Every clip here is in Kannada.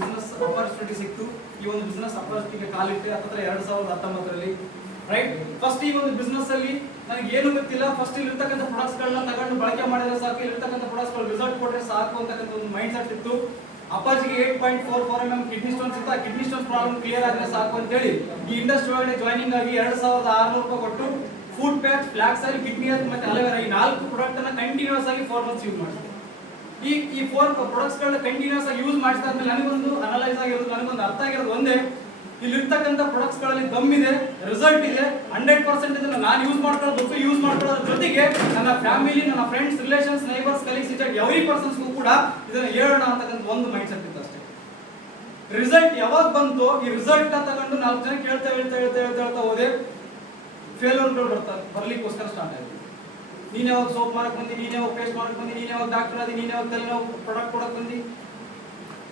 ಬಿಸ್ನೆಸ್ ಅಪರ್ಚುನಿಟಿ ಸಿಕ್ತು. ಈ ಒಂದು ಬಿಸ್ನೆಸ್ ಅಪರ್ಚುನಿಟಿಗೆ ಕಾಲಿಟ್ಟೆ ಹತ್ತತ್ರ ಎರಡು ಸಾವಿರದ ಹತ್ತೊಂಬತ್ತರಲ್ಲಿ. ರೈಟ್ ಫಸ್ಟ್ ಈ ಒಂದು ಬಿಸ್ನೆಸ್ ಅಲ್ಲಿ ನನಗೆ ಏನು ಗೊತ್ತಿಲ್ಲ. ಫಸ್ಟ್ ಇಲ್ಲಿರ್ತಕ್ಕಂಥ ಪ್ರಾಡಕ್ಟ್ಸ್ ಗಳನ್ನ ತಗೊಂಡು ಬಳಕೆ ಮಾಡಿದ್ರೆ ಸಾಕು. ಇಲ್ಲಿ ಇರ್ತಕ್ಕಂಥ ಪ್ರಾಡಕ್ಟ್ಸ್ಗಳು ರಿಸಲ್ಟ್ ಕೊಟ್ಟರೆ ಸಾಕು ಅಂತಕ್ಕಂಥ ಒಂದು ಮೈಂಡ್ ಸೆಟ್ ಇತ್ತು ಅಪಾಜಿಗೆ eight point four four M M kidney stone ಆ ಕಿಡ್ನಿ ಸ್ಟೋನ್ ಪ್ರಾಬ್ಲಮ್ ಕ್ಲಿಯರ್ ಆದ್ರೆ ಸಾಕು ಅಂತೇಳಿ ಈ ಇಂಡಸ್ಟ್ರಿ ಒಳಗಡೆ ಜಾಯ್ನಿಂಗ್ ಆಗಿ ಎರಡ್ ಸಾವಿರದ ಆರ್ನೂರು ರೂಪಾಯಿ ಕೊಟ್ಟು ಫುಡ್ ಪ್ಯಾಕ್ ಫ್ಲಾಕ್ಸ್ ಆಗಿ ಕಿಡ್ನಿ ಮತ್ತೆ ಅಲೋವೆರಾ ಈ ನಾಲ್ಕು ಪ್ರಾಡಕ್ಟ್ ಅನ್ನ ಕಂಟಿನ್ಯೂಸ್ ಆಗಿ ಫೋರ್ ಮಂತ್ಸ್ ಯೂಸ್ ಮಾಡಿದೆ ಈ ಈ ಫೋರ್ ಪ್ರಾಡಕ್ಟ್ಸ್ ಗಳನ್ನ ಕಂಟಿನ್ಯೂಸ್ ಆಗಿ ಯೂಸ್ ಮಾಡಿಸಿದಾದ್ಮೇಲೆ ನನಗೊಂದು ಅನಲೈಸ್ ಆಗಿರೋದು, ನನಗೊಂದು ಅರ್ಥ ಆಗಿರೋದು ಒಂದೇ. ಇಲ್ಲಿರ್ತಕ್ಕಂಥ ಪ್ರಾಡಕ್ಟ್ಸ್ಗಳಲ್ಲಿ ದಮ್ ಇದೆ ರಿಸಲ್ಟ್ ಇದೆ ಹಂಡ್ರೆಡ್ ಪರ್ಸೆಂಟ್ ಇದನ್ನು ನಾನು ಯೂಸ್ ಮಾಡ್ಕೊಳ್ಳೋದು ಯೂಸ್ ಮಾಡ್ಕೊಳ್ಳೋದ್ರ ಜೊತೆಗೆ ನನ್ನ ಫ್ಯಾಮಿಲಿ ನನ್ನ ಫ್ರೆಂಡ್ಸ್ ರಿಲೇಷನ್ಸ್ ನೈಬರ್ಸ್ ಕಲೀಗ್ಸ್ ಇಟ್ಟ ಎವ್ರಿ ಪರ್ಸನ್ಸ್ಗೂ ಕೂಡ ಇದನ್ನ ಹೇಳೋಣ ಅಂತಕ್ಕಂಥ ಒಂದು ಮೈಂಡ್ ಸೆಟ್ ಇತ್ತು ಅಷ್ಟೇ. ರಿಸಲ್ಟ್ ಯಾವಾಗ ಬಂತು, ಈ ರಿಸಲ್ಟ್ ತಗೊಂಡು ನಾಲ್ಕು ಜನ ಕೇಳ್ತಾ, ಹೇಳ್ತಾ ಹೇಳ್ತಾ ಹೇಳ್ತಾ ಹೇಳ್ತಾ ಹೋದೆ. ಫೇಲ್ಯೂರ್ಗಳು ಬರ್ತಾರೆ, ಬರ್ಲಿಕ್ಕೋಸ್ಕರ ಸ್ಟಾರ್ಟ್ ಆಯ್ತು. ನೀನ್ ಯಾವಾಗ ಸೋಪ್ ಮಾಡಕ್ ಬಂದಿ, ನೀನೇ ಯಾವಾಗ ಫೇಸ್ ಮಾಡಕ್ ಬಂದಿ, ನೀನೇ ಯಾವಾಗ ಡಾಕ್ಟರ್ ಆದಿ, ನೀನೇ ಯಾವಾಗ ತಲೆನೋವು ಪ್ರಾಡಕ್ಟ್ ಕೊಡಕ್ ಬಂದಿ?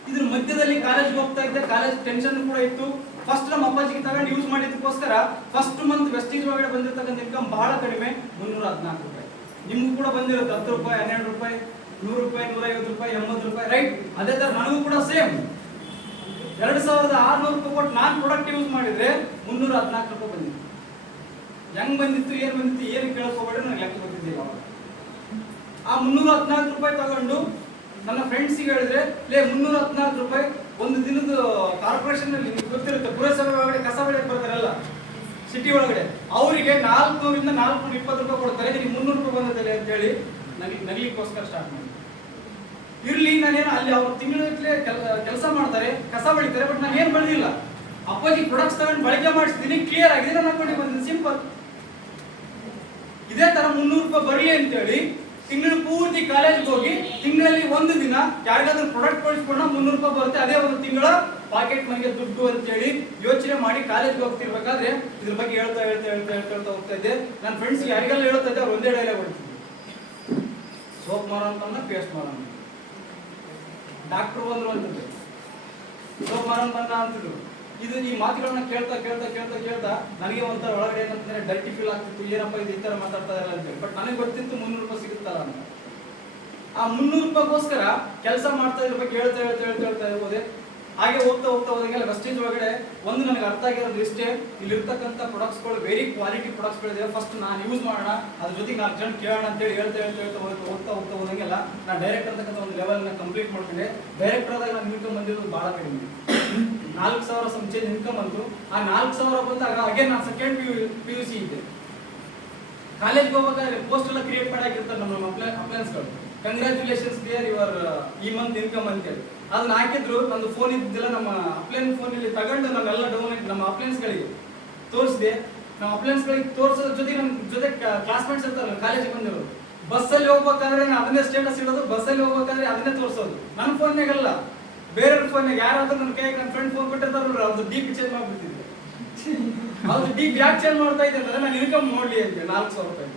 ಇದ್ರ ಮಧ್ಯದಲ್ಲಿ ಕಾಲೇಜ್ಗೆ ಹೋಗ್ತಾ ಇದ್ದೆ ಕಾಲೇಜ್ ಟೆನ್ಷನ್ ಕೂಡ ಇತ್ತು. ಫಸ್ಟ್ ನಮ್ಮ ಅಪ್ಪಾಜಿಗೆ ತಗೊಂಡು ಯೂಸ್ ಮಾಡಿದ್ದಕ್ಕೋಸ್ಕರ ಫಸ್ಟ್ ಮಂತ್ ವೆಸ್ಟೇಜ್ ಒಳಗಡೆ ಬಂದಿರತಕ್ಕಂಥ ಇನ್ಕಮ್ ಬಹಳ ಕಡಿಮೆ ಮುನ್ನೂರ ಹದಿನಾಲ್ಕು ರೂಪಾಯಿ. ನಿಮ್ಗೂ ಕೂಡ ಬಂದಿರುತ್ತೆ ಹತ್ತು ರೂಪಾಯಿ, ಹನ್ನೆರಡು ರೂಪಾಯಿ, ನೂರು ರೂಪಾಯಿ ನೂರ ಐವತ್ತು ರೂಪಾಯಿ, ಎಂಬತ್ತು ರೂಪಾಯಿ ರೈಟ್ ಅದೇ ತರ ನನಗೂ ಕೂಡ ಸೇಮ್ ಎರಡು ಸಾವಿರದ ಆರ್ನೂರು ರೂಪಾಯಿ ಕೊಟ್ಟು ನಾನು ಪ್ರಾಡಕ್ಟ್ ಯೂಸ್ ಮಾಡಿದ್ರೆ ಮುನ್ನೂರ ಹದಿನಾಲ್ಕು ರೂಪಾಯಿ ಬಂದಿತ್ತು. ಹೆಂಗ್ ಬಂದಿತ್ತು, ಏನ್ ಬಂದಿತ್ತು, ಏನು ಕೇಳ್ಕೊಬೇಡ್ರಿ ನನಗೆ ಲೆಕ್ಕ ಗೊತ್ತಿದ್ದಿಲ್ಲ ಅವಾಗ. ಆ ಮುನ್ನೂರ ಹದಿನಾಲ್ಕು ರೂಪಾಯಿ ತಗೊಂಡು ನನ್ನ ಫ್ರೆಂಡ್ಸಿಗೆ ಹೇಳಿದ್ರೆ, ಲೇ, ಮುನ್ನೂರ ಹದಿನಾಲ್ಕು ರೂಪಾಯಿ ಒಂದು ದಿನದ ಕಾರ್ಪೊರೇಷನ್ ಅಲ್ಲಿ ನಿಮ್ಗೆ ಗೊತ್ತಿರುತ್ತೆ, ಪುರಸಭೆ ಒಳಗಡೆ, ಕಸ ಬೆಳೆಯಕ್ಕೆ ಬರ್ತಾರಲ್ಲ ಸಿಟಿ ಒಳಗಡೆ. ಅವರಿಗೆ ನಾಲ್ಕುನೂರಿಂದ ನಾಲ್ಕುನೂರ ಇಪ್ಪತ್ತು ರೂಪಾಯಿ ಕೊಡ್ತಾರೆ, ನಿಮಗೆ ಮುನ್ನೂರು ರೂಪಾಯಿ ಬಂದಿದೆ ಅಂತ ಹೇಳಿ ನನಗೆ ನಗಲಿಕ್ಕೋಸ್ಕರ ಸ್ಟಾರ್ಟ್ ಮಾಡಿ ಇರ್ಲಿ, ನಾನೇನು ಅಲ್ಲಿ ಅವ್ರು ತಿಂಗಳಗಟ್ಟಲೆ ಕೆಲಸ ಮಾಡ್ತಾರೆ, ಕಸ ಬೆಳಿತಾರೆ ಬಟ್ ನಾನು ಏನು ಬೆಳೆದಿಲ್ಲ. ಅಪ್ಪಾಜಿ ಪ್ರೊಡಕ್ಟ್ಸ್ ತಗೊಂಡು ಬಳಕೆ ಮಾಡಿಸ್ತೀನಿ ಕ್ಲಿಯರ್ ಆಗಿದೆ, ನಾನು ಹಾಕೊಂಡು ಬಂದಿದ್ದೀನಿ ಸಿಂಪಲ್ ಇದೇ ತರ ಮುನ್ನೂರು ರೂಪಾಯಿ ಬರಲಿ ಅಂತೇಳಿ ತಿಂಗಳು ಪೂರ್ತಿ ಕಾಲೇಜ್ಗೆ ಹೋಗಿ ತಿಂಗಳಲ್ಲಿ ಒಂದು ದಿನ ಯಾರಿಗಾದ್ರೂ ಪ್ರಾಡಕ್ಟ್ ಕಳಿಸ್ಕೊಂಡ ಮುನ್ನೂರು ರೂಪಾಯಿ ಬರುತ್ತೆ. ಅದೇ ಒಂದು ತಿಂಗಳ ಪಾಕೆಟ್ ಮನೆಗೆ ದುಡ್ಡು ಅಂತೇಳಿ ಯೋಚನೆ ಮಾಡಿ ಕಾಲೇಜ್ಗೆ ಹೋಗ್ತಿರ್ಬೇಕಾದ್ರೆ ಇದ್ರ ಬಗ್ಗೆ ಹೇಳ್ತಾ ಹೇಳ್ತಾ ಹೇಳ್ತಾ ಹೇಳ್ತಾ ಹೋಗ್ತಾ ಇದ್ದೆ. ನನ್ನ ಫ್ರೆಂಡ್ಸ್ ಯಾರಿಗೆಲ್ಲ ಹೇಳ್ತಾ ಇದ್ದೆ ಒಂದೇ ಡೈಲಾಗ್ ಹೊಡ್ತಿದ್ರು. ಸೋಪ್ ಮಾರೋ ಅಂತಂದ್ರೆ ಪೇಸ್ಟ್ ಮಾರೋ ಡಾಕ್ಟ್ರು ಡಾಕ್ಟರ್ ಬಂದ್ರು ಅಂತಂದ್ರೆ. ಸೋಪ್ ಮಾರೋ ಬಂದ ಅಂತಿದ್ರು. ಇದು ಈ ಮಾತುಗಳನ್ನ ಕೇಳ್ತಾ ಕೇಳ್ತಾ ಕೇಳ್ತಾ ಕೇಳ್ತಾ ನನಗೆ ಒಂಥರ ಒಳಗಡೆ ಏನಂತಂದ್ರೆ ಡರ್ಟಿ ಫೀಲ್ ಆಗ್ತಿತ್ತು. ಏನಪ್ಪ ಇದು ಈ ಥರ ಮಾತಾಡ್ತಾ ಇಲ್ಲ ಅಂತೇಳಿ ಬಟ್ ನನಗೆ ಗೊತ್ತಿತ್ತು ಮುನ್ನೂರು ರೂಪಾಯಿ ಸಿಗುತ್ತಲ್ಲ ಅಂತ. ಆ ಮುನ್ನೂರು ರೂಪಾಯಿಗೋಸ್ಕರ ಕೆಲಸ ಮಾಡ್ತಾ ಇದ್ರ ಬಗ್ಗೆ ಹೇಳ್ತಾ ಹೇಳ್ತಾ ಹೇಳ್ತಾ ಹೇಳ್ತಾ ಹಾಗೆ ಹೋಗ್ತಾ ಹೋಗ್ತಾ ಹೋದಂಗೆಲ್ಲ ವೆಸ್ಟೇಜ್ ಒಳಗಡೆ ಒಂದು ನನಗೆ ಅರ್ಥ ಆಗಿರೋದು ಇಷ್ಟೇ ಇಲ್ಲಿರ್ತಕ್ಕಂಥ ಪ್ರಾಡಕ್ಟ್ಸ್ಗಳು ವೆರಿ ಕ್ವಾಲಿಟಿ ಪ್ರಾಡಕ್ಟ್ಸ್ಗಳಿದೆ ಫಸ್ಟ್ ನಾನು ಯೂಸ್ ಮಾಡೋಣ. ಅದ್ರ ಜೊತೆಗೆ ನಾಲ್ಕು ಜನ ಕೇಳೋಣ ಅಂತೇಳಿ ಹೇಳ್ತಾ ಹೇಳ್ತಾ ಹೇಳ್ತಾ ಹೋಗ್ತಾ ಹೋಗ್ತಾ ಹೋಗ್ತಾ ಹೋದಂಗೆಲ್ಲ ನಾನು ಡೈರೆಕ್ಟ್ ಅಂತಕ್ಕಂಥ ಒಂದು ಲೆವೆಲ್ನ ಕಂಪ್ಲೀಟ್ ಮಾಡ್ಕೊಂಡೆ. ಡೈರೆಕ್ಟರ್ ಆದಾಗ ನಾನು ಇನ್ಕಮ್ ಬಂದಿರೋದು ಭಾಳ ಕಡಿಮೆ. ನಾಲ್ಕು ಸಾವಿರ ಸಂಚೇನ್ ಇನ್ಕಮ್ ಅಂತು ಆ ನಾಲ್ಕು ಸಾವಿರ ಬಂದಾಗ ಅಗೇನ್ ನಾನು second P U P C ಇದ್ದೆ. ಕಾಲೇಜ್ಗೆ ಹೋಗ್ಬೇಕಾದ್ರೆ ಪೋಸ್ಟ್ ಎಲ್ಲ ಕ್ರಿಯೇಟ್ ಮಾಡಾಕಿರ್ತಾರೆ ನಮ್ಮ ಅಪ್ಲೈನ್ಸ್ಗಳು ಕಂಗ್ರ್ಯಾಚುಲೇಷನ್ಸ್ ಡಿಯರ್ ಯುವರ್ ಈ ಮಂತ್ ಇನ್ಕಮ್ ಅಂತೇಳಿ. ಅದನ್ನ ಹಾಕಿದ್ರು, ನಂದು ಫೋನ್ ಇದ್ದಿಲ್ಲ ನಮ್ಮ ಅಪ್ಲೈನ್ ಫೋನ್ ಇಲ್ಲಿ ತಗೊಂಡು ನಾವೆಲ್ಲ ಡೌನ್ ನಮ್ಮ ಅಪ್ಲೈನ್ಸ್ಗಳಿಗೆ ತೋರಿಸಿದೆ. ನಮ್ಮ ಅಪ್ಲೈನ್ಸ್ಗಳಿಗೆ ತೋರಿಸೋದ್ರ ಜೊತೆ ನಮ್ಮ ಜೊತೆ ಕ್ಲಾಸ್ಮೇಟ್ಸ್ ಇರ್ತಾರಲ್ಲ ಕಾಲೇಜಿಗೆ ಬಂದಿರೋದು ಬಸ್ಸಲ್ಲಿ ಹೋಗ್ಬೇಕಾದ್ರೆ ನಾನು ಅದನ್ನೇ ಸ್ಟೇಟಸ್ ಇಡೋದು ಬಸ್ಸಲ್ಲಿ ಹೋಗ್ಬೇಕಾದ್ರೆ ಅದನ್ನೇ ತೋರಿಸೋದು. ನನ್ನ ಫೋನ್ನಾಗಲ್ಲ ಬೇರೆಯವ್ರ ಫೋನ್ ಯಾರಾದ್ರೂ ನನ್ನ ಕೈಗೆ ನನ್ನ ಫ್ರೆಂಡ್ ಫೋನ್ ಕೊಟ್ಟಿರ್ತಾರಲ್ಲ ಅದು ಡೀಪ್ ಚೇಂಜ್ ಮಾಡ್ಬಿಡ್ತಿದ್ದೆ ಅದು ಡೀಪ್ ಯಾಕೆ ಚೇಂಜ್ ಮಾಡ್ತಾ ಇದ್ದೆ ಅಂದ್ರೆ ನಾನು ಇನ್ಕಮ್ ನೋಡ್ಲಿ ಅಂತ ನಾಲ್ಕು ಸಾವಿರ ರೂಪಾಯಿ.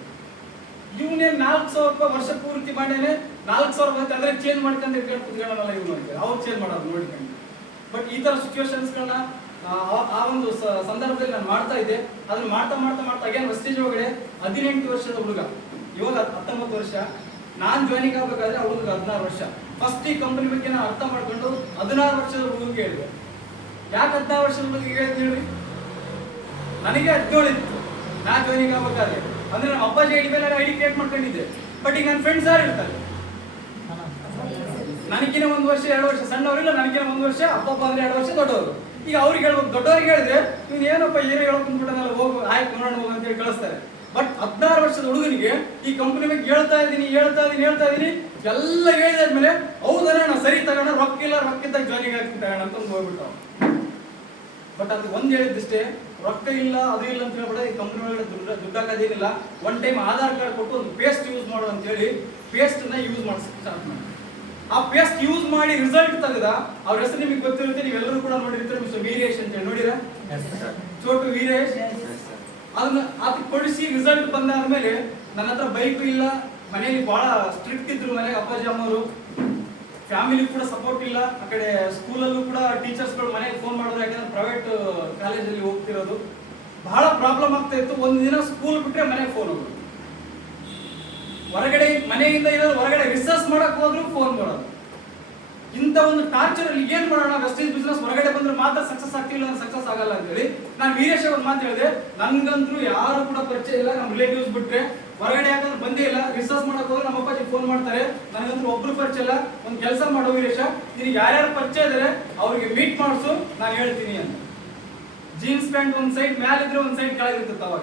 ಇವನೇ ನಾಲ್ಕು ಸಾವಿರ ರೂಪಾಯಿ ವರ್ಷ ಪೂರ್ತಿ ಮಾಡೇನೆ ನಾಲ್ಕು ಸಾವಿರ ಬಂತು ಅಂದ್ರೆ ಚೇಂಜ್ ಮಾಡ್ಕೊಂಡು ಇಟ್ಕೊಂಡು ಕುತ್ಕೊಳ್ಳೋಣ ಇವ್ ಮಾಡ್ತಾರೆ ಅವ್ರು ಚೇಂಜ್ ಮಾಡೋದು ನೋಡ್ಕೊಂಡು. ಬಟ್ ಈ ತರ ಸಿಚುವೇಶನ್ಸ್ಗಳನ್ನ ಆ ಒಂದು ಸಂದರ್ಭದಲ್ಲಿ ನಾನು ಮಾಡ್ತಾ ಇದ್ದೆ. ಅದನ್ನ ಮಾಡ್ತಾ ಮಾಡ್ತಾ ಮಾಡ್ತಾ ಅಗೇನ್ ವಸ್ತಿ ಒಳಗಡೆ ಹದಿನೆಂಟು ವರ್ಷದ ಹುಡುಗ. ಇವಾಗ ಹತ್ತೊಂಬತ್ತು ವರ್ಷ. ನಾನ್ ಜಾಯ್ನಿಂಗ್ ಆಗ್ಬೇಕಾದ್ರೆ ಹುಡುಗ ಹದಿನಾರು ವರ್ಷ. ಫಸ್ಟ್ ಈ ಕಂಪನಿ ಬಗ್ಗೆ ನಾನು ಅರ್ಥ ಮಾಡ್ಕೊಂಡು ಹದಿನಾರು ವರ್ಷದ ಹುಡುಗಿಗೆ ಹೇಳಿದೆ. ಯಾಕೆ ಹದಿನಾರು ವರ್ಷದ ಬಗ್ಗೆ ಹೇಳಿದೆ ಹೇಳಿ ನನಗೆ ಹದಿನೇಳು ಇತ್ತು. ನಾ ಜಾಯ್ನಿಂಗ್ ಆಗ್ಬೇಕಾದ್ರೆ. ಅಂದ್ರೆ ನಮ್ಮ ಅಪ್ಪಾಜಿ ಐಡಿ ಮೇಲೆ ಐಡಿ ಕ್ರಿಯೇಟ್ ಮಾಡ್ಕೊಂಡಿದ್ದೆ. ಬಟ್ ಈಗ ನನ್ನ ಫ್ರೆಂಡ್ಸ್ ಯಾರು ಇರ್ತಾರೆ? ನನಗಿನ ಒಂದು ವರ್ಷ, ಎರಡು ವರ್ಷ. ಸಣ್ಣವರಿಲ್ಲ ನನಗಿನ ಒಂದು ವರ್ಷ. ಅಪ್ಪಪ್ಪ ಅಂದ್ರೆ ಎರಡು ವರ್ಷ, ದೊಡ್ಡವರು. ಈಗ ಅವ್ರಿಗೆ ಹೇಳ್ಬೇಕು. ದೊಡ್ಡವ್ರಿಗೆ ಹೇಳಿದ್ರೆ, ನೀನ್ ಏನಪ್ಪ ಏನೇ ಹೇಳೋಕೆ ಹೋಗು, ಆಯ್ತು, ನೋಡೋಣ ಹೋಗು ಅಂತ ಹೇಳಿ ಕಳಿಸ್ತಾರೆ. ಬಟ್ ಹದಿನಾರು ವರ್ಷದ ಹುಡುಗನಿಗೆ ಈ ಕಂಪನಿ ಬಗ್ಗೆ ಹೇಳ್ತಾ ಇದ್ದೀನಿ ಹೇಳ್ತಾ ಇದೀನಿ ಹೇಳ್ತಾ ಇದೀನಿ ಎಲ್ಲ ಹೇಳಿದಾದ್ಮೇಲೆ ಹೌದಣ್ಣ ನಾ ಸರಿ ತಗೋಣ ರೊಕ್ಕ ಇಲ್ಲ ರೊಕ್ಕ ಇದ್ದಾಗ ಜಾಯ್ನಿಂಗ್ ಆಗ್ತೀನಿ ತಗೋಣ ಅಂತ ಹೋಗ್ಬಿಟ್ಟು ಬಟ್ ಅದು ಒಂದ್ ಹೇಳಿದ್ದಷ್ಟೇ ರೊಕ್ಕ ಇಲ್ಲ ಅದು ಇಲ್ಲ ಅಂತ ಹೇಳ್ಬಿಡ ಈ ಕಂಪ್ನಿ ಒಳಗಡೆ ದುಡ್ಡು ದುಡ್ಡು ಹಾಕೋದೇನಿಲ್ಲ. ಒನ್ ಟೈಮ್ ಆಧಾರ್ ಕಾರ್ಡ್ ಕೊಟ್ಟು ಒಂದು ಪೇಸ್ಟ್ ಯೂಸ್ ಮಾಡು ಅಂತ ಹೇಳಿ ಪೇಸ್ಟ್ನ ಯೂಸ್ ಮಾಡಿಸಕ್ಕೆ ಸ್ಟಾರ್ಟ್ ಮಾಡಿ. ಆ ಪೇಸ್ಟ್ ಯೂಸ್ ಮಾಡಿ ರಿಸಲ್ಟ್ ತೆಗೆದ ಅವ್ರ ಹೆಸರು ನಿಮಗೆ ಗೊತ್ತಿರುತ್ತೆ ನೀವೆಲ್ಲರೂ ಕೂಡ ನೋಡಿರ್ತೀರ ಮಿಸ್ಟರ್ ವೀರೇಶ್ ಅಂತ ಹೇಳಿ. ನೋಡಿರ? ಚೋಟು ವೀರೇಶ್. ಅದನ್ನ ಅದಕ್ಕೆ ಕೊಡಿಸಿ ರಿಸಲ್ಟ್ ಬಂದಾದ್ಮೇಲೆ ನನ್ನ ಹತ್ರ ಬೈಕ್ ಇಲ್ಲ, ಮನೆಯಲ್ಲಿ ಬಹಳ ಸ್ಟ್ರಿಕ್ಟ್ ಇದ್ರು ಮನೆಗೆ ಅಪ್ಪಾಜಿ ಅಮ್ಮವರು ಫ್ಯಾಮಿಲಿ ಕೂಡ ಸಪೋರ್ಟ್ ಇಲ್ಲ. ಆ ಕಡೆ ಸ್ಕೂಲಲ್ಲೂ ಕೂಡ ಟೀಚರ್ಸ್ಗಳು ಮನೆಗೆ ಫೋನ್ ಮಾಡಿದ್ರು, ಯಾಕಂದ್ರೆ ಪ್ರೈವೇಟ್ ಕಾಲೇಜಲ್ಲಿ ಹೋಗ್ತಿರೋದು. ಬಹಳ ಪ್ರಾಬ್ಲಮ್ ಆಗ್ತಾ ಇತ್ತು. ಒಂದು ದಿನ ಸ್ಕೂಲ್ ಬಿಟ್ಟರೆ ಮನೆಗೆ ಫೋನ್ ಹೋಗೋದು. ಹೊರಗಡೆ, ಮನೆಯಿಂದ ಏನಾದ್ರು ಹೊರಗಡೆ ರಿಸರ್ಚ್ ಮಾಡಕ್ ಹೋದ್ರು ಫೋನ್ ಮಾಡೋದು ಇಂಥ ಒಂದು ಟಾರ್ಚರ್ ಏನ್ ಮಾಡೋಣ? ವೆಸ್ಟೇಜ್ ಸಕ್ಸಸ್ ಆಗ್ತಿಲ್ಲ ಅಂದ್ರೆ ಸಕ್ಸಸ್ ಆಗಲ್ಲ ಅಂತ ಹೇಳಿ ನಾನು ವೀರೇಶ ಒಂದು ಮಾತು ಹೇಳಿದೆ ನನ್ಗಂತೂ ಯಾರು ಕೂಡ ಪರಿಚಯ ಇಲ್ಲ ನಮ್ಮ ರಿಲೇಟಿವ್ಸ್ ಬಿಟ್ರೆ. ಹೊರಗಡೆ ಯಾಕಂದ್ರೆ ಬಂದೇ ಇಲ್ಲ ರಿಸರ್ಚ್ ಮಾಡಕ್ ಹೋದ್ರೆ ನಮ್ಮ ಅಪ್ಪಾಜಿ ಫೋನ್ ಮಾಡ್ತಾರೆ. ನನಗಂತೂ ಒಬ್ರು ಪರಿಚಯ ಇಲ್ಲ. ಒಂದು ಕೆಲಸ ಮಾಡೋ ವೀರೇಶ. ನಿನಗೆ ಯಾರ್ಯಾರು ಪರಿಚಯ ಇದ್ರೆ, ಅವ್ರಿಗೆ ಮೀಟ್ ಮಾಡಿಸು, ನಾನು ಹೇಳ್ತೀನಿ ಅಂತ. ಜೀನ್ಸ್ ಪ್ಯಾಂಟ್ ಒಂದ್ ಸೈಡ್ ಮ್ಯಾಲಿದ್ರೆ ಒಂದ್ ಸೈಡ್ ಕೆಳಗಿರ್ತದೆ ಅವಾಗ.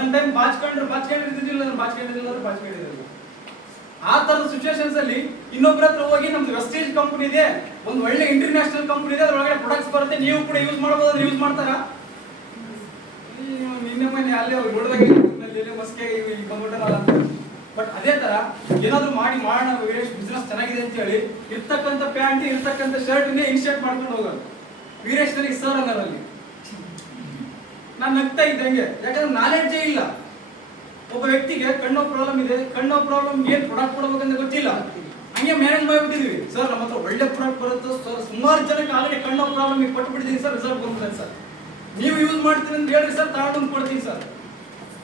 ಒಂದ್ ಟೈಮ್ ಬಾಚ್ಕೊಂಡ್ರೆ, ಬಾಚ್ಕೊಂಡಿರ್ತಿದ್ದಿಲ್ಲ ಬಾಚ್ಕೊಂಡಿದ್ದಿಲ್ಲ ಅಂದ್ರೆ ಬಾಚ್ಕೊಂಡಿರಲಿಲ್ಲ. ಆ ತರದ ಸಿಚುವೇಶನ್ಸ್ ಅಲ್ಲಿ ಇನ್ನೊಬ್ಬರ ಹತ್ರ ಹೋಗಿ ನಮ್ದು ವೆಸ್ಟೇಜ್ ಕಂಪನಿ ಇದೆ, ಒಂದು ಒಳ್ಳೆ ಇಂಟರ್ನ್ಯಾಷನಲ್ ಕಂಪನಿ ಇದೆ, ಅದ್ರೊಳಗಡೆ ಪ್ರಾಡಕ್ಟ್ಸ್ ಬರುತ್ತೆ, ನೀವು ಕೂಡ ಯೂಸ್ ಮಾಡಬಹುದು ಯೂಸ್ ಮಾಡ್ತಾರಾ? ನಿನ್ನೆ ಮನೆ ಅಲ್ಲೇ ನೋಡಿದಾಗ ಮಸ್ಕೆ ಈ ಕಂಪ್ಯೂಟರ್ ಅಲ್ಲ ಬಟ್ ಅದೇ ತರ ಏನಾದ್ರು ಮಾಡಿ ಮಾಡೋಣ ವೀರೇಶ್ ಬಿಸ್ನೆಸ್ ಚೆನ್ನಾಗಿದೆ ಅಂತ ಹೇಳಿ ಇರ್ತಕ್ಕಂಥ ಪ್ಯಾಂಟ್, ಇರ್ತಕ್ಕಂಥ ಶರ್ಟ್ ಇನ್ಸ್ಟೇಟ್ ಮಾಡ್ಕೊಂಡು ಹೋಗೋದು. ವೀರೇಶ್ ನನಗೆ ಸರ್ ಅನ್ನೋರಲ್ಲಿ ನಾನು ನಗ್ತಾ ಇದ್ದಂಗೆ. ಯಾಕಂದ್ರೆ ನಾಲೆಡ್ಜೇ ಇಲ್ಲ. ಒಬ್ಬ ವ್ಯಕ್ತಿಗೆ ಕಣ್ಣೋ ಪ್ರಾಬ್ಲಮ್ ಇದೆ, ಕಣ್ಣು ಪ್ರಾಬ್ಲಮ್ ಏನ್ ಪ್ರಾಡಕ್ಟ್ ಕೊಡಬೇಕಂತ ಗೊತ್ತಿಲ್ಲ. ಹಂಗೆ ಮ್ಯಾನೇಜ್ ಮಾಡಿಬಿಟ್ಟಿದೀವಿ ಸರ್ ನಮ್ಮ ಹತ್ರ ಒಳ್ಳೆ ಪ್ರಾಡಕ್ಟ್ ಬರುತ್ತೆ. ಸರ್ ಸುಮಾರು ಜನಕ್ಕೆ ಆಲ್ರೆಡಿ ಕಣ್ಣೋ ಪ್ರಾಬ್ಲಮ್ ಕೊಟ್ಟು ಬಿಟ್ಟಿದ್ದೀನಿ ಸರ್ ರಿಸಲ್ಟ್ ಬಂದಿದೆ ಸರ್ ನೀವು ಯೂಸ್ ಮಾಡ್ತೀನಿ ಅಂತ ಹೇಳಿ ಸರ್ ತಗೊಂಡು ಕೊಡ್ತೀನಿ ಸರ್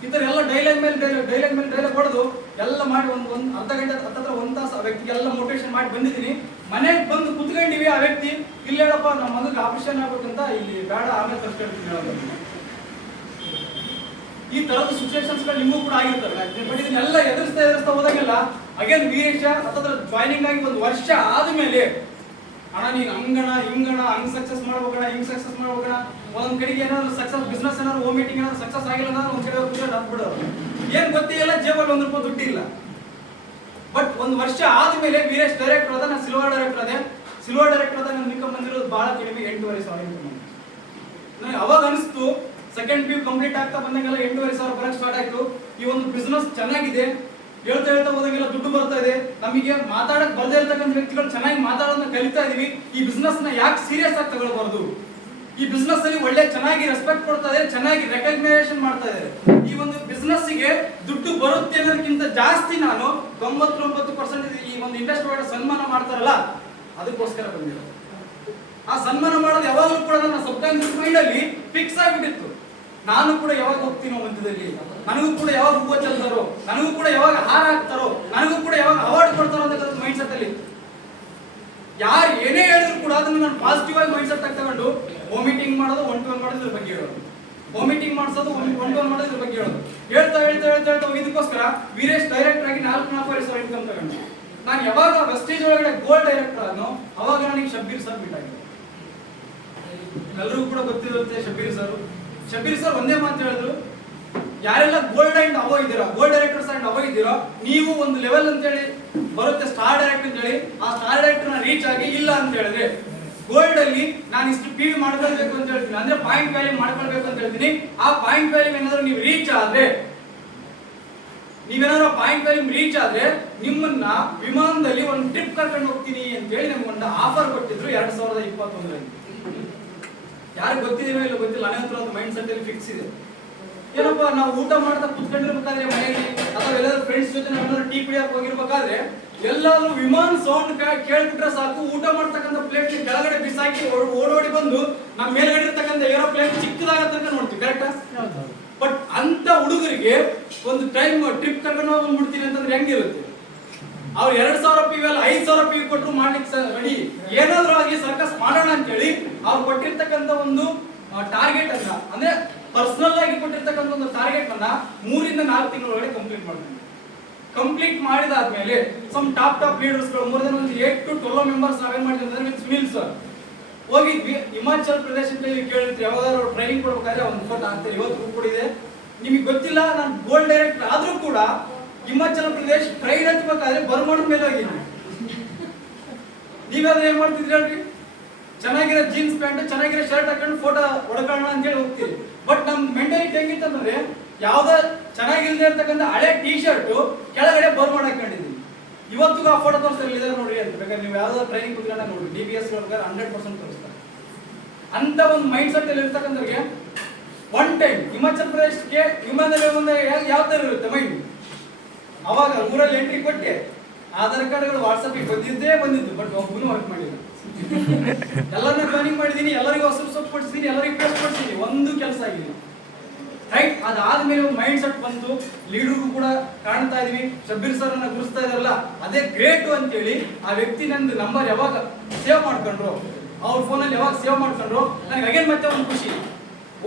ಈ ಥರ ಎಲ್ಲ ಡೈಲಾಗ್ ಮೇಲೆ ಡೈಲಾಗ್ ಡೈಲಾಗ್ ಮೇಲೆ ಡೈಲಾಗ್ ಹೊಡೆದು ಎಲ್ಲ ಮಾಡಿ ಒಂದು ಒಂದು ಅರ್ಧ ಗಂಟೆ ಹತ್ತತ್ರ ಒಂದು ತಾಸು ಆ ವ್ಯಕ್ತಿಗೆ ಎಲ್ಲ ಮೋಟಿವೇಶನ್ ಮಾಡಿ ಬಂದಿದ್ದೀನಿ. ಮನೆಗೆ ಬಂದು ಕುತ್ಕೊಂಡಿವಿ ಆ ವ್ಯಕ್ತಿ, ಇಲ್ಲೇಳಪ್ಪ ನಮ್ಮ ಮಗಗೆ ಆಪರೇಷನ್ ಆಗ್ಬೇಕಂತ ಇಲ್ಲಿ ಬೇಡ, ಆಮೇಲೆ ಕರ್ಸ್ಕೊಳ್ತೀನಿ ಹೇಳೋದು. ಈ ತರದ ಸಿಚುವೇಶನ್ಸ್ಗಳು ನಿಮಗೂ ಕೂಡ ಆಗಿರ್ತವೆ. ಬಟ್ ಇದನ್ನೆಲ್ಲ ಎದುರಿಸ್ತಾ ಎದುರಿಸ್ತಾ ಹೋದಾಗೆಲ್ಲ ಅಗೇನ್ ವೀರೇಶ ಅಥವಾ ಜಾಯ್ನಿಂಗ್ ಆಗಿ ಒಂದು ವರ್ಷ ಆದ್ಮೇಲೆ, ಅಣ್ಣ, ನೀನ್ ಹಂಗಣ ಹಿಂಗಣ ಹಂಗ್ ಸಕ್ಸಸ್ ಮಾಡ್ಬೇಕಣ ಹಿಂಗ್ ಸಕ್ಸಸ್ ಮಾಡ್ಬೇಕಣ ಒಂದ್ ಕಡೆಗೆ ಏನಾದ್ರು ಸಕ್ಸಸ್ ಬಿಸ್ನೆಸ್ ಏನಾದ್ರು ಹೋಮ್ ಮೀಟಿಂಗ್ ಏನಾದ್ರು ಸಕ್ಸಸ್ ಆಗಿಲ್ಲ ಅಂದ್ರೆ ಒಂದ್ ಕಡೆ ಕೂತ್ಕೊಂಡು ಹತ್ಬಿಡೋರು ಏನ್ ಗೊತ್ತಿಲ್ಲ ಜೇಬಲ್ಲಿ ಒಂದ್ ರೂಪಾಯಿ ದುಡ್ಡಿಲ್ಲ ಬಟ್ ಒಂದ್ ವರ್ಷ ಆದ್ಮೇಲೆ ವೀರೇಶ್ ಡೈರೆಕ್ಟರ್ ಅದ, ನಾನು ಸಿಲ್ವರ್ ಡೈರೆಕ್ಟರ್ ಅದೇ. ಸಿಲ್ವರ್ ಡೈರೆಕ್ಟರ್ ಅದ ನಮ್ಮ ಇನ್ಕಮ್ ಬಂದಿರೋದು ಬಹಳ ಕಡಿಮೆ ಎಂಟೂವರೆ ಸಾವಿರ ಅವಾಗ ಅನಿಸ್ತು ಸೆಕೆಂಡ್ ಪಿ ಕಂಪ್ಲೀಟ್ ಆಗ್ತಾ ಬಂದಂಗೆಲ್ಲ ಎಂಟೂವರೆ ಸಾವಿರ ಬರಕ್ ಸ್ಟಾರ್ಟ್ ಆಯ್ತು. ಈ ಒಂದು ಬಿಸ್ನೆಸ್ ಚೆನ್ನಾಗಿದೆ. ಹೇಳ್ತಾ ಹೇಳ್ತಾ ಹೋದಂಗೆಲ್ಲ ದುಡ್ಡು ಬರ್ತಾ ಇದೆ. ನಮಗೆ ಮಾತಾಡಕ್ ಬರ್ದೇ ಇರ್ತಕ್ಕಂಥ ವ್ಯಕ್ತಿಗಳು ಚೆನ್ನಾಗಿ ಮಾತಾಡೋದನ್ನ ಕಲಿತಾ ಇದೀವಿ. ಈ ಬಿಸ್ನೆಸ್ನ ಯಾಕೆ ಸೀರಿಯಸ್ ಆಗಿ ತಗೊಳ್ಬಾರ್ದು? ಈ ಬಿಸ್ನೆಸ್ ಅಲ್ಲಿ ಒಳ್ಳೆ ಚೆನ್ನಾಗಿ ರೆಸ್ಪೆಕ್ಟ್ ಕೊಡ್ತಾ ಇದೆ ಚೆನ್ನಾಗಿ ರೆಕಗ್ನೈಸೇಷನ್ ಮಾಡ್ತಾ ಇದೆ ಈ ಒಂದು ಬಿಸ್ನೆಸ್ಗೆ ದುಡ್ಡು ಬರುತ್ತೆ ಅನ್ನೋದಕ್ಕಿಂತ ಜಾಸ್ತಿ ನಾನು ತೊಂಬತ್ತೊಂಬತ್ತು ಪರ್ಸೆಂಟ್ ಈ ಒಂದು ಇಂಡಸ್ಟ್ರಿ ಸನ್ಮಾನ ಮಾಡ್ತಾರಲ್ಲ, ಅದಕ್ಕೋಸ್ಕರ ಬಂದಿರೋದು. ಆ ಸನ್ಮಾನ ಮಾಡೋದು ಯಾವಾಗಲೂ ಕೂಡ ನನ್ನ ಸಬ್ಕಾನ್ಶಿಯಸ್ ಮೈಂಡ್ ಅಲ್ಲಿ ಫಿಕ್ಸ್ ಆಗಿಬಿಟ್ಟಿತ್ತು. ನಾನು ಕೂಡ ಯಾವಾಗ ಹೋಗ್ತೀನೋ ಮಧ್ಯದಲ್ಲಿ, ನನಗೂ ಕೂಡ ಯಾವಾಗ ಹೂವು ಚೆಲ್ತಾರೋ, ನನಗೂ ಕೂಡ ಯಾವಾಗ ಹಾರ ಹಾಕ್ತಾರೋ, ನನಗೂ ಕೂಡ ಯಾವಾಗ ಅವಾರ್ಡ್ ಕೊಡ್ತಾರೋ ಅಂತ ಮೈಂಡ್ ಸೆಟ್ ಅಲ್ಲಿ. ಯಾರು ಏನೇ ಹೇಳಿದ್ರು ಕೂಡ ಅದನ್ನ ನಾನು ಪಾಸಿಟಿವ್ ಆಗಿ ಮೈಂಡ್ ಸೆಟ್ ತಗೊಂಡು ವಾಮಿಟಿಂಗ್ ಮಾಡೋದು ಒನ್ ಟು ಒನ್ ಮಾಡೋದ್ರ ಬಗ್ಗೆ ಹೇಳೋದು. ವಾಮಿಟಿಂಗ್ ಮಾಡಿಸೋದು ಒನ್ ಟು ಒನ್ ಮಾಡೋದ್ರ ಬಗ್ಗೆ ಹೇಳೋದು. ಹೇಳ್ತಾ ಹೇಳ್ತಾ ಹೇಳ್ತಾ ಹೇಳ್ತಾ ಇದಕ್ಕೋಸ್ಕರ ವೀರೇಶ್ ಡೈರೆಕ್ಟರ್ ಆಗಿ ನಾಲ್ಕು ನಾಲ್ಕೂವರೆ ಸಾವಿರ ಇನ್ಕಮ್ ತಗೊಂಡು. ನಾನು ಯಾವಾಗ ವೆಸ್ಟೇಜ್ ಒಳಗಡೆ ಗೋಲ್ಡ್ ಡೈರೆಕ್ಟರ್ ಆದ್ನೋ, ಅವಾಗ ನನಗೆ ಶಬ್ಬೀರ್ ಸರ್ ಮೀಟ್ ಆಗಿದೆ ಎಲ್ಲರಿಗೂ ಕೂಡ ಗೊತ್ತಿರುತ್ತೆ ಶಬೀರ್ ಸರ್. ಶಬೀರ್ ಸರ್ ಒಂದೇ ಮಾತು ಹೇಳಿದ್ರು, ಯಾರೆಲ್ಲ ಗೋಲ್ಡ್ ಅಂಡ್ ಅವೋ ಇದ್ದೀರಾ, ಗೋಲ್ಡ್ ಡೈರೆಕ್ಟರ್ಸ್ ಅಂಡ್ ಅವೋ ಇದ್ದೀರಾ, ನೀವು ಒಂದು ಲೆವೆಲ್ ಅಂತ ಹೇಳಿ ಬರುತ್ತೆ ಸ್ಟಾರ್ ಡೈರೆಕ್ಟರ್ ಅಂತ ಹೇಳಿ, ಆ ಸ್ಟಾರ್ ಡೈರೆಕ್ಟರ್ನ ರೀಚ್ ಆಗಿ ಇಲ್ಲ ಅಂತ ಹೇಳಿದ್ರೆ ಗೋಲ್ಡ್ ಅಲ್ಲಿ ನಾನು ಇಷ್ಟು ಪಿ ವಿ ಮಾಡ್ಕೊಳ್ಬೇಕು ಅಂತ ಹೇಳ್ತೀನಿ. ಅಂದ್ರೆ ಪಾಯಿಂಟ್ ವ್ಯಾಲ್ಯೂ ಮಾಡ್ಕೊಳ್ಬೇಕು ಅಂತ ಹೇಳ್ತೀನಿ. ಆ ಪಾಯಿಂಟ್ ವ್ಯಾಲ್ಯೂ ಏನಾದ್ರು ನೀವು ರೀಚ್ ಆದ್ರೆ, ನೀವೇನಾದ್ರು ಪಾಯಿಂಟ್ ವ್ಯಾಲ್ಯೂ ರೀಚ್ ಆದ್ರೆ ನಿಮ್ಮನ್ನ ವಿಮಾನದಲ್ಲಿ ಒಂದು ಟ್ರಿಪ್ ಕರ್ಕೊಂಡು ಹೋಗ್ತೀನಿ ಅಂತ ಹೇಳಿ ನಮ್ಗೆ ಒಂದು ಆಫರ್ ಕೊಟ್ಟಿದ್ರು ಎರಡ್ ಸಾವಿರದ ಇಪ್ಪತ್ತೊಂದರಲ್ಲಿ. ಯಾರು ಗೊತ್ತಿದೆಯೋ ಇಲ್ಲ ಗೊತ್ತಿಲ್ಲ ಹತ್ರ ಒಂದು ಮೈಂಡ್ ಸೆಟ್ ಅಲ್ಲಿ ಫಿಕ್ಸ್ ಇದೆ. ಏನಪ್ಪ ನಾವು ಊಟ ಮಾಡ್ತಾ ಕುತ್ಕೊಂಡಿರ್ಬೇಕಾದ್ರೆ ಮನೆಯಲ್ಲಿ ಅಥವಾ ಎಲ್ಲಾದ್ರೂ ಫ್ರೆಂಡ್ಸ್ ಜೊತೆ ನಾವೆಲ್ಲಾ ಟೀ ಕುಡಿಯಕ್ಕೆ ಹೋಗಿರ್ಬೇಕಾದ್ರೆ ಎಲ್ಲಾದ್ರೂ ವಿಮಾನ ಸೌಂಡ್ ಕೇಳ್ಬಿಟ್ರೆ ಸಾಕು ಊಟ ಮಾಡ್ತಕ್ಕಂಥ ಪ್ಲೇಟ್ ಕೆಳಗಡೆ ಬಿಸಾಕಿ ಓಡ್- ಓಡೋಡಿ ಬಂದು ನಮ್ಮ ಮೇಲ್ಗಡೆ ಇರ್ತಕ್ಕಂಥ ಏರೋಪ್ಲೇನ್ ಚಿಕ್ಕದಾಗ ತನಕ ನೋಡ್ತೀವಿ ಕರೆಕ್ಟಾ ಬಟ್ ಅಂತ ಹುಡುಗರಿಗೆ ಒಂದು ಟೈಮ್ ಟ್ರಿಪ್ ಕರ್ಕೊಂಡು ಹೋಗ್ಬಿಡ್ತೀನಿ ಅಂತಂದ್ರೆ ಹೆಂಗಿರುತ್ತೆ? ಅವ್ರು ಎರಡ್ ಸಾವಿರ ಪಿ ಇವೆಲ್ಲ ಐದ್ ಸಾವಿರ ಪಿ ಕೊಟ್ಟರು ಮಾಡ್ಲಿಕ್ಕೆ ರೆಡಿ ಏನಾದ್ರೂ ಆಗಿ ಸರ್ಕಸ್ ಮಾಡೋಣ ಅಂತೇಳಿ ಅವ್ರು ಕೊಟ್ಟಿರ್ತಕ್ಕಂಥ ಒಂದು ಟಾರ್ಗೆಟ್ ಅನ್ನ, ಅಂದ್ರೆ ಪರ್ಸನಲ್ ಆಗಿ ಕೊಟ್ಟಿರ್ತಕ್ಕಂಥ ಒಂದು ಟಾರ್ಗೆಟ್ ಅನ್ನ ಮೂರಿಂದ ನಾಲ್ಕು ತಿಂಗಳೊಳಗಡೆ ಕಂಪ್ಲೀಟ್ ಮಾಡ್ತೀನಿ ಕಂಪ್ಲೀಟ್ ಮಾಡಿದಾದ್ಮೇಲೆ ಸಮ್ ಟಾಪ್ ಟಾಪ್ ಲೀಡರ್ಸ್ಗಳು ಮೋರ್ ದನ್ ಒಂದು ಏಟ್ ಟು ಟ್ವೆಲ್ ಮೆಂಬರ್ಸ್ ನಾವೇನ್ ಮಾಡ್ತೀವಿ ಅಂದ್ರೆ ವಿತ್ ಸುನಿಲ್ ಸರ್ ಹೋಗಿದ್ವಿ. ಹಿಮಾಚಲ್ ಪ್ರದೇಶದಲ್ಲಿ ಕೇಳಿದ್ರು ಯಾವಾಗಾದ್ರು ಟ್ರೈನಿಂಗ್ ಕೊಡ್ಬೇಕಾದ್ರೆ ಒಂದು ಫೋಟೋ ಹಾಕ್ತಾರೆ ಇವತ್ತು ಕೂಡ ಇದೆ. ನಿಮಗೆ ಗೊತ್ತಿಲ್ಲ, ನಾನು ಗೋಲ್ಡ್ ಡೈರೆಕ್ಟರ್ ಆದ್ರೂ ಕೂಡ ಹಿಮಾಚಲ ಪ್ರದೇಶ ಟ್ರೈನ್ ಹತ್ಬೇಕಾದ್ರೆ ಬರ್ಮಾಡ್ ಮೇಲೆ ಹೋಗಿದ್ವಿ ನೀವಾದ್ರೆ ಏನ್ ಮಾಡ್ತಿದ್ರಿ ಹೇಳ್ರಿ? ಚೆನ್ನಾಗಿರೋ ಜೀನ್ಸ್ ಪ್ಯಾಂಟ್ ಚೆನ್ನಾಗಿರೋ ಶರ್ಟ್ ಹಾಕೊಂಡು ಫೋಟೋ ಹೊಡ್ಕೊಳ್ಳೋಣ ಅಂತ ಹೇಳಿ ಹೋಗ್ತೀವಿ ಬಟ್ ನಮ್ ಮೆಂಟಾಲಿಟಿ ಹೆಂಗಿತ್ತಂದ್ರೆ, ಯಾವ್ದೋ ಚೆನ್ನಾಗಿಲ್ದೇ ಇರ್ತಕ್ಕಂಥ ಹಳೆ ಟಿ ಶರ್ಟ್ ಕೆಳಗಡೆ ಬರ್ ಹಾಕೊಂಡಿದ್ವಿ ಇವತ್ತಿಗೂ ಆ ಫೋಟೋ ತೋರಿಸ್ತಾರೆ ಇದೆ ನೋಡ್ರಿ ಅಂತ ಬೇಕಾದ್ರೆ ನೀವು ಯಾವ್ದಾದ್ರು ಟ್ರೈನಿಂಗ್ ಕುತ್ಕೊಂಡ ನೋಡ್ರಿ. D B S hundred percent ತೋರಿಸ್ತಾರೆ. ಅಂತ ಒಂದು ಮೈಂಡ್ ಸೆಟ್ ಅಲ್ಲಿ ಇರ್ತಕ್ಕಂಥವ್ರಿಗೆ ಒನ್ ಟೈಮ್ ಹಿಮಾಚಲ್ ಪ್ರದೇಶಕ್ಕೆ ವಿಮಾನದಲ್ಲಿ ಯಾವ ತರ ಇರುತ್ತೆ ಮೈಂಡ್ ಅವಾಗ ಊರಲ್ಲಿ ಎಂಟ್ರಿ ಕೊಟ್ಟೆ. ಆಧಾರ್ ಕಾರ್ಡ್ಗಳು ವಾಟ್ಸಪ್ ಬಂದಿದ್ದೇ ಬಂದಿದ್ದು ಬಟ್ ಒಬ್ಬನು ವರ್ಕ್ ಮಾಡಿಲ್ಲ. ಎಲ್ಲರನ್ನ ಜಾಯ್ನಿಂಗ್ ಮಾಡಿದೀನಿ, ಎಲ್ಲರಿಗೂ ಹೊಸ ಸೊಪ್ಪು ಕೊಡ್ಸಿದೀನಿ, ಎಲ್ಲರಿಗೂ ಪೋಸ್ಟ್ ಕೊಡ್ಸಿದೀನಿ. ಒಂದು ಕೆಲಸ ಆಗಿಲ್ಲ. ರೈಟ್ ಅದಾದ್ಮೇಲೆ ಒಂದು ಮೈಂಡ್ ಸೆಟ್ ಬಂತು ಲೀಡರ್ಗೂ ಕೂಡ ಕಾಣ್ತಾ ಇದೀವಿ. ಶಬ್ಬೀರ್ ಸರ್ ಅನ್ನ ಗುರುಸ್ತಾ ಇದಾರಲ್ಲ ಅದೇ ಗ್ರೇಟ್ ಅಂತೇಳಿ ಆ ವ್ಯಕ್ತಿ ನಂದು ನಂಬರ್ ಯಾವಾಗ ಸೇವ್ ಮಾಡ್ಕೊಂಡ್ರು, ಅವ್ರ ಫೋನಲ್ಲಿ ಯಾವಾಗ ಸೇವ್ ಮಾಡ್ಕೊಂಡ್ರು, ನನಗೆ ಅಗೇನ್ ಮತ್ತೆ ಒಂದು ಖುಷಿ.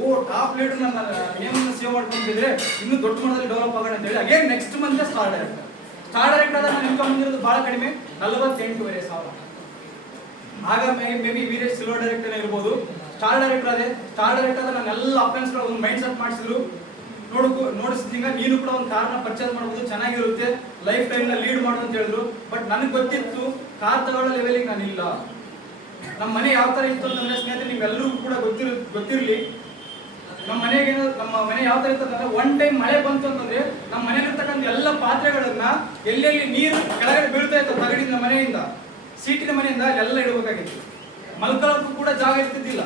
ಓ ಟಾಪ್ ಲೀಡರ್ ನನ್ನ ನೇಮನ್ನು ಸೇವ್ ಮಾಡ್ಕೊಂಡಿದ್ರೆ ಇನ್ನೂ ದೊಡ್ಡ ಮಟ್ಟದಲ್ಲಿ ಡೆವಲಪ್ ಆಗೋಣ ಅಂತ ಹೇಳಿ. Again next month star director star director ಆದ ನಾನು ಇನ್ಕಮ್ ಬಂದಿರೋದು ಬಹಳ ಕಡಿಮೆ. ನಲವತ್ತೆಂಟೂವರೆ ಸಾವಿರ. ಆಗ may be Veeresh silver director ಇರ್ಬೋದು. ಸ್ಟಾರ್ ಡೈರೆಕ್ಟರ್ ಅದೇ. ಸ್ಟಾರ್ ಡೈರೆಕ್ಟರ್ ನನ್ನ ಎಲ್ಲ ಅಪ್ಲೈನ್ಸ್ಗಳ ಒಂದು ಮೈಂಡ್ ಸೆಟ್ ಮಾಡಿಸಿದ್ರು. ನೋಡು ನೋಡಿಸಿದಂಗ ನೀನು ಕೂಡ ಒಂದು ಕಾರ್ನ ಪರ್ಚೇಸ್ ಮಾಡ್ಬೋದು, ಚೆನ್ನಾಗಿರುತ್ತೆ. ಲೈಫ್ ಟೈಮ್ನ ಲೀಡ್ ಮಾಡು ಅಂತ ಹೇಳಿದ್ರು. ಬಟ್ ನನಗೆ ಗೊತ್ತಿತ್ತು ಕಾರ್ ತಗೊಳ್ಳೋ ಲೆವೆಲಿಗೆ ನಾನಿಲ್ಲ. ನಮ್ಮ ಮನೆ ಯಾವ ಥರ ಇತ್ತು ಅಂತಂದ್ರೆ ಸ್ನೇಹಿತರೆ ನಿಮ್ಗೆಲ್ಲರಿಗೂ ಕೂಡ ಗೊತ್ತಿರ, ಗೊತ್ತಿರಲಿ. ನಮ್ಮ ಮನೆಗೆ ನಮ್ಮ ಮನೆ ಯಾವ ತರ ಇತ್ತು ಅಂತಂದ್ರೆ ಒನ್ ಟೈಮ್ ಮಳೆ ಬಂತು ಅಂತಂದ್ರೆ ನಮ್ಮ ಮನೆಯಲ್ಲಿರ್ತಕ್ಕಂಥ ಎಲ್ಲ ಪಾತ್ರೆಗಳನ್ನ ಎಲ್ಲೆಲ್ಲಿ ನೀರು ಕೆಳಗಡೆ ಬೀಳ್ತಾ ಇತ್ತು ತಗಡಿನ ಮನೆಯಿಂದ, ಸೀಟಿನ ಮನೆಯಿಂದ ಎಲ್ಲ ಇಡಬೇಕಾಗಿತ್ತು. ಮಲ್ಕೊಳ್ಳೋಕ್ಕೂ ಕೂಡ ಜಾಗ ಇರ್ತಿದ್ದಿಲ್ಲ.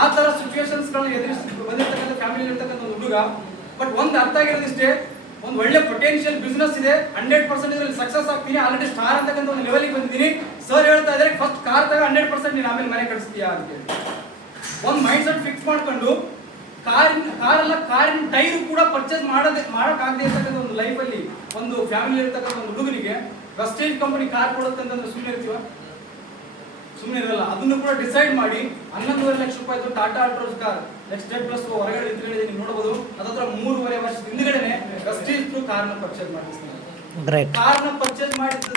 ಆ ತರ ಸಿಚುವೇಶನ್ಸ್ ಗಳನ್ನ ಎದುರಿಸಿ ಬಂದಿರ್ತಕ್ಕಂಥ ಫ್ಯಾಮಿಲಿ ಇರ್ತಕ್ಕಂಥ ಒಂದು ಹುಡುಗ ಬಟ್ ಒಂದು ಅರ್ಥ ಆಗಿರೋದಿಷ್ಟೇ, ಒಂದು ಒಳ್ಳೆ ಪೊಟೆನ್ಷಿಯಲ್ ಬಿಸ್ನೆಸ್ ಇದೆ ಹಂಡ್ರೆಡ್ ಪರ್ಸೆಂಟ್ ಇದರಲ್ಲಿ ಸಕ್ಸಸ್ ಆಗ್ತೀನಿ ಆಲ್ರೆಡಿ ಸ್ಟಾರ್ ಅಂತಕ್ಕಂಥ ಒಂದು ಲೆವೆಲ್ಗೆ ಬಂದಿದ್ದೀನಿ. ಸರ್ ಹೇಳ್ತಾ ಇದ್ದಾರೆ ಫಸ್ಟ್ ಕಾರ್ ತಗ ಹಂಡ್ರೆಡ್ ಪರ್ಸೆಂಟ್ ನೀನು ಆಮೇಲೆ ಮನೆ ಕಳಿಸ್ತೀಯಾ ಅಂತೇಳಿ. ಒಂದು ಮೈಂಡ್ ಸೆಟ್ ಫಿಕ್ಸ್ ಮಾಡ್ಕೊಂಡು ಕಾರಿನ ಕಾರಲ್ಲ ಕಾರಿನ ಟೈರ್ ಕೂಡ ಪರ್ಚೇಸ್ ಮಾಡದೆ ಮಾಡೋಕ್ಕಾಗದೇ ಇರ್ತಕ್ಕಂಥ ಒಂದು ಲೈಫಲ್ಲಿ ಒಂದು ಫ್ಯಾಮಿಲಿ ಇರ್ತಕ್ಕಂಥ ಒಂದು ಹುಡುಗನಿಗೆ ವೆಸ್ಟೇಜ್ ಕಂಪನಿ ಕಾರ್ ಕೊಡುತ್ತೆ ಅಂತಂದ್ರೆ ಸುಮ್ಮನೆ ಇರ್ತೀವ? ಸುಮ್ಮನೆ ಇರಲ್ಲ. ಅದನ್ನು ಕೂಡ ಡಿಸೈಡ್ ಮಾಡಿ ಹನ್ನೊಂದುವರೆ ಲಕ್ಷ ರೂಪಾಯಿ Tata Altroz car next date plus ಹೊರಗಡೆ ನಿಂತ್ಕೊಂಡಿದೆ ನೀವು ನೋಡಬಹುದು ಅದತ್ರ ಮೂರುವರೆ ವರ್ಷದ ಹಿಂದ್ಗಡೆನೆ ವೆಸ್ಟೇಜ್ ಕಾರ್ನ ಪರ್ಚೇಸ್ ಮಾಡಿಸ್ತಾರೆ. ಕಾರ್ನ ಪರ್ಚೇಸ್ ಮಾಡಿದ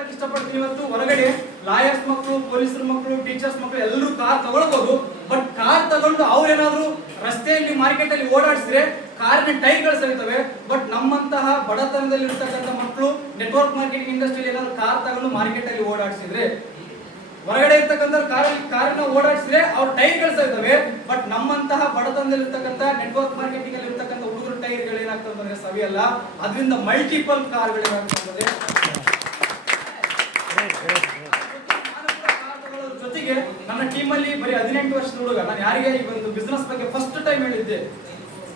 ಒಂದ್ ಮಾತು ಇಷ್ಟಪಡ್ತೀನಿ ಇವತ್ತು. ಹೊರಗಡೆ ಲಾಯರ್ಸ್ ಮಕ್ಕಳು ಪೊಲೀಸರ ಮಕ್ಕಳು ಟೀಚರ್ಸ್ ಮಕ್ಕಳು ಎಲ್ಲರೂ ಕಾರ್ ತಗೊಳ್ಬಹುದು ಬಟ್ ಕಾರ್ ತಗೊಂಡು ಅವ್ರೇನಾದ್ರು ರಸ್ತೆಯಲ್ಲಿ ಮಾರ್ಕೆಟ್ ಅಲ್ಲಿ ಓಡಾಡಿಸಿದ್ರೆ ಕಾರಿನ ಟೈರ್ಗಳು ಸರಿತವೆ. ಬಟ್ ನಮ್ಮಂತಹ ಬಡತನದಲ್ಲಿ ಇರ್ತಕ್ಕಂಥ ಮಕ್ಕಳು ನೆಟ್ವರ್ಕ್ ಮಾರ್ಕೆಟಿಂಗ್ ಇಂಡಸ್ಟ್ರಿಯಲ್ಲಿ ಏನಾದ್ರು ಕಾರ್ ತಗೊಂಡು ಮಾರ್ಕೆಟ್ ಅಲ್ಲಿ ಓಡಾಡಿಸಿದ್ರೆ, ಹೊರಗಡೆ ಇರ್ತಕ್ಕಂಥ ಕಾರಲ್ಲಿ ಕಾರನ್ನ ಓಡಾಡಿಸಿದ್ರೆ ಅವ್ರ ಟೈರ್ಗಳು ಸರಿತವೆ. ಬಟ್ ನಮ್ಮಂತಹ ಬಡತನದಲ್ಲಿ ಇರ್ತಕ್ಕಂಥ ನೆಟ್ವರ್ಕ್ ಮಾರ್ಕೆಟಿಂಗ್ ಅಲ್ಲಿ ಇರ್ತಕ್ಕಂಥ ಹುಡುಗರ ಟೈರ್ಗಳು ಏನಾಗ್ತದೆ ಸವಿಯಲ್ಲ. ಅದರಿಂದ ಮಲ್ಟಿಪಲ್ ಕಾರ್ಗಳು ಏನಾಗ್ತದೆ ನಾನು ಕೂಡ ಕಾರ್ ತಗೊಳ್ಳೋದ್ರ ಜೊತೆಗೆ ನನ್ನ ಟೀಮಲ್ಲಿ ಬರೀ ಹದಿನೆಂಟು ವರ್ಷದ ಹುಡುಗ. ನಾನು ಯಾರಿಗೆ ಈ ಒಂದು ಬಿಸ್ನೆಸ್ ಬಗ್ಗೆ ಫಸ್ಟ್ ಟೈಮ್ ಹೇಳಿದ್ದೆ?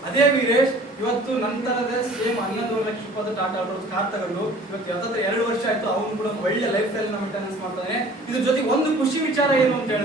ಅದೇ ವೀರೇಶ್, ಇವತ್ತು ನಂತರದ ಸೇಮ್ ಹನ್ನೊಂದು ಲಕ್ಷ ರೂಪಾಯಿ ಟಾಟಾ ಆಟೋಸ್ ಕಾರ್ ತಗೊಂಡು ಇವತ್ತು ಹತ್ತತ್ರ ಎರಡು ವರ್ಷ ಆಯ್ತು, ಅವನು ಕೂಡ ಒಳ್ಳೆ ಲೈಫ್ ಸ್ಟೈಲ್ ಮೇಂಟೆನೆನ್ಸ್ ಮಾಡ್ತಾನೆ. ಇದ್ರ ಜೊತೆಗೆ ಒಂದು ಖುಷಿ ವಿಚಾರ ಏನು ಅಂತ ಹೇಳಿದ್ರೆ